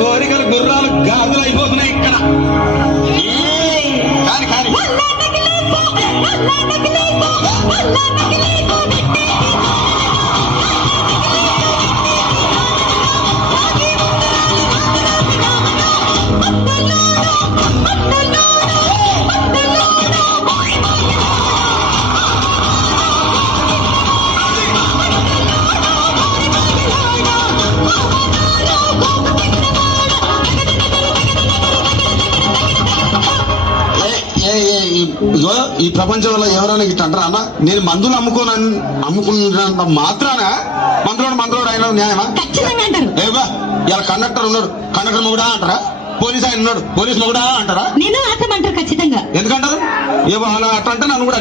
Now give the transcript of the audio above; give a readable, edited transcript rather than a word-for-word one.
కోరికలు గుర్రాలు గాజులు అయిపోతున్నాయి ఇక్కడ. కానీ కానీ ఇగో ఈ ప్రపంచంలో ఎవరైనా ఇట్లా అంటారా అన్న? నేను మందులు అమ్ముకున్నంత మాత్రాన మందులోడు అయినా న్యాయమా? ఏవా ఇలా కండక్టర్ ఉన్నాడు, కండక్టర్ మొగుడా అంటారా? పోలీస్ ఆయన ఉన్నాడు, పోలీస్ మొగుడా అంటారా? నేను ఆటమంటారు ఖచ్చితంగా. ఎందుకంటారు? ఏవో అలా అట్లా అంటే నన్ను కూడా